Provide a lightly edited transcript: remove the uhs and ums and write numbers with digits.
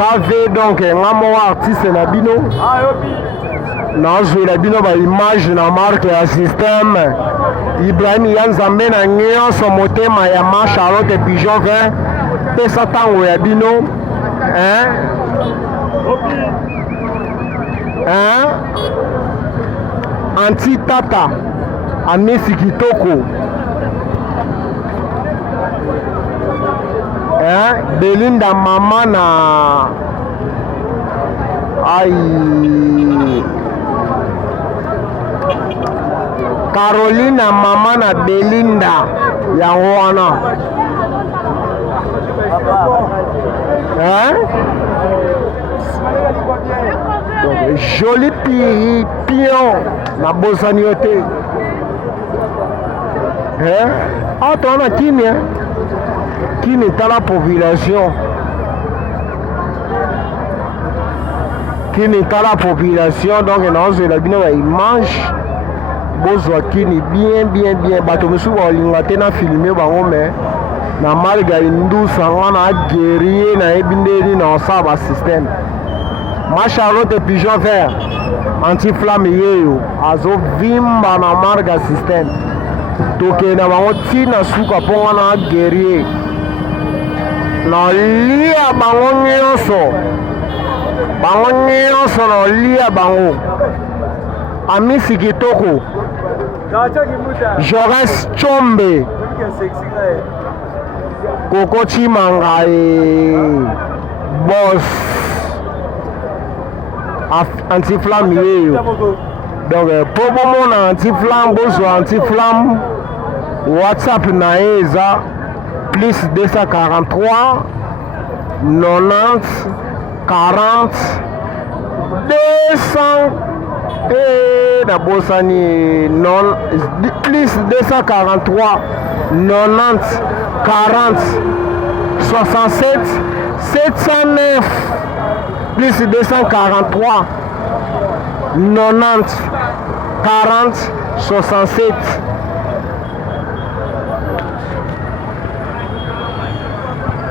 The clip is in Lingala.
KV donc ngamo artiste na bino nazwela bino baimage na marque ya système Ibrahim Yanzambe na nyonso motema ya ma Charlotte Pigeon 20 pesa ntango ya bino anti tata Amisi Kitoko Belinda mama na Carolina mama na Belinda yango wana donc joli pion na bosani yo te tona kini tala population donc nazwela bino baimage bozwa kini bien bato mosusu baolinga te na filme bango me na malga indusa wana aguerrier nayebi ndeni na osala basystème ma Charlotte Pigeon vert anti-flamme yeyo azovimba na marga système tokenda bango ntina suka mpo wana aguerrier nalia bango nyonso nalia bango Amisi Kitoko Joris Chombe Koko Chimanga boss anti-flamme yeyo donc po bomona anti-flamme bozwa anti-flamme WhatsApp na ye eza plus 243 90 40 200 na bosani non plus 243 90 40 67 709 plus 243 90 40 67